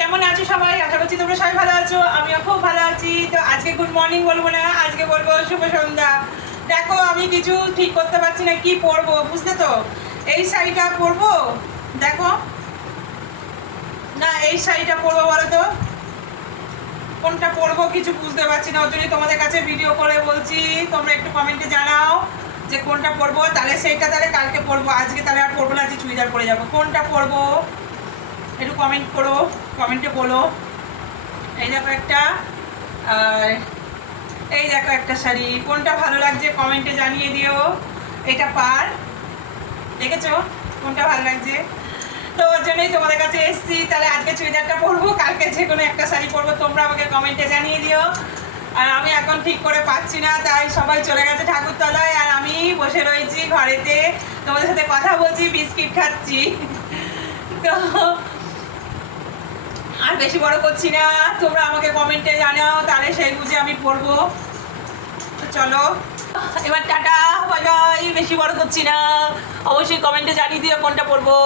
কেমন আছো সবাই? আশা করছি তোমরা সবাই ভালো আছো, আমিও খুব ভালো আছি। তো আজকে গুড মর্নিং বলবো না, আজকে বলবো শুভ সন্ধ্যা। দেখো আমি কিছু ঠিক করতে পারছি না কি পরবো, বুঝলে তো? এই শাড়িটা পরবো, দেখো না এই শাড়িটা পরবো, বলো তো কোনটা পরবো কিছু বুঝতে পারছি না। ওর জন্যই তোমাদের কাছে ভিডিও করে বলছি, তোমরা একটু কমেন্টে জানাও যে কোনটা পরবো, তাহলে সেইটা তাহলে কালকে পরবো, আজকে তাহলে আর পরবো না, আজকে চুড়িদার পরে যাবো। কোনটা পরবো একটু কমেন্ট করো, কমেন্টে বলো। এই দেখো একটা, আর এই দেখো একটা শাড়ি, কোনটা ভালো লাগছে কমেন্টে জানিয়ে দিও। এটা পার, দেখেছো কোনটা ভালো লাগছে? তো ওর জন্যই তোমাদের কাছে এসেছি। তাহলে আজকে চুড়িদারটা পরবো, কালকে যে কোনো একটা শাড়ি পরবো, তোমরা আমাকে কমেন্টে জানিয়ে দিও। আর আমি এখন ঠিক করে পাচ্ছি না, তাই সবাই চলে গেছে ঠাকুরতলায়, আর আমি বসে রয়েছি ঘরেতে, তোমাদের সাথে কথা বলছি, বিস্কিট খাচ্ছি। তো আর বেশি বড় করছি না, তোমরা আমাকে কমেন্টে জানাও, তাহলে সেই বুঝে আমি পড়বো। তো চলো এবার টাটা, বাই বাই। বেশি বড় করছি না, অবশ্যই কমেন্টে জানিয়ে দিও কোনটা পড়বো।